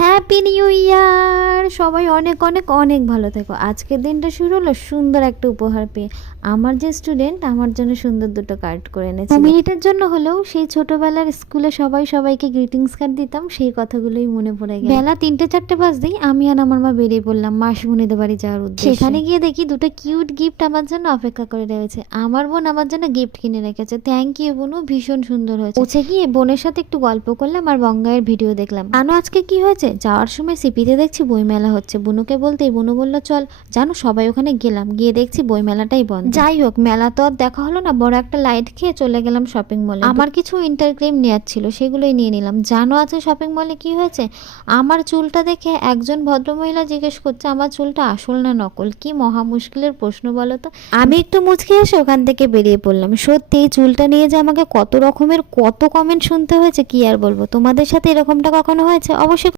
Happy new year! সবাই অনেক অনেক অনেক ভালো থেকো। আজকের দিনটা শুরু হলো সুন্দর একটা উপহার পেয়ে। আমার যে স্টুডেন্ট আমার জন্য সুন্দর দুটো কার্ড করে এনেছে। মিনিটের জন্য হলেও সেই ছোটবেলার স্কুলে সবাই সবাইকে গ্রিটিংস কার্ড দিতাম, সেই কথাগুলোই মনে পড়ে গেল। বেলা 3-4 বাজতেই আমি আর আমার মা বেরিয়ে পড়লাম মাসিমণিদের বাড়ি যাওয়ার উদ্দেশ্যে। সেখানে গিয়ে দেখি দুটো কিউট গিফট আমার জন্য অপেক্ষা করে রয়েছে। আমার বোন আমার জন্য গিফট কিনে রেখেছে। থ্যাংক ইউ বোনু, ভীষণ সুন্দর হয়েছে। পৌঁছে গিয়ে বোনের সাথে একটু গল্প করলাম আর বঙ্গাইয়ের ভিডিও দেখলাম। জানো আজকে কি হয়েছে? যাওয়ার সময় সিপিতে দেখছি বইমেলা হচ্ছে। বুনুকে বলতেই বুনু বলল চল। জানো সবাই ওখানে গেলাম, গিয়ে দেখছি বইমেলাটাই বন্ধ। যাই হোক, মেলা তো আর দেখা হলো না, বড় একটা লাইট খেয়ে চলে গেলাম শপিং মলে। আমার কিছু উইন্টার ক্রিম নেওয়ার ছিল, সেগুলোই নিয়ে নিলাম। জানো আজকে শপিং মলে কি হয়েছে? আমার চুলটা দেখে একজন ভদ্রমহিলা জিজ্ঞেস করছে আমার চুলটা আসল না নকল। কি মহা মুশকিলের প্রশ্ন বলো তো। আমি একটু মুচকে এসে ওখান থেকে বেরিয়ে পড়লাম। সত্যি এই চুলটা নিয়ে যে আমাকে কত রকমের কত কমেন্ট শুনতে হয়েছে কি আর বলবো। তোমাদের সাথে এরকমটা কখনো হয়েছে? অবশ্যই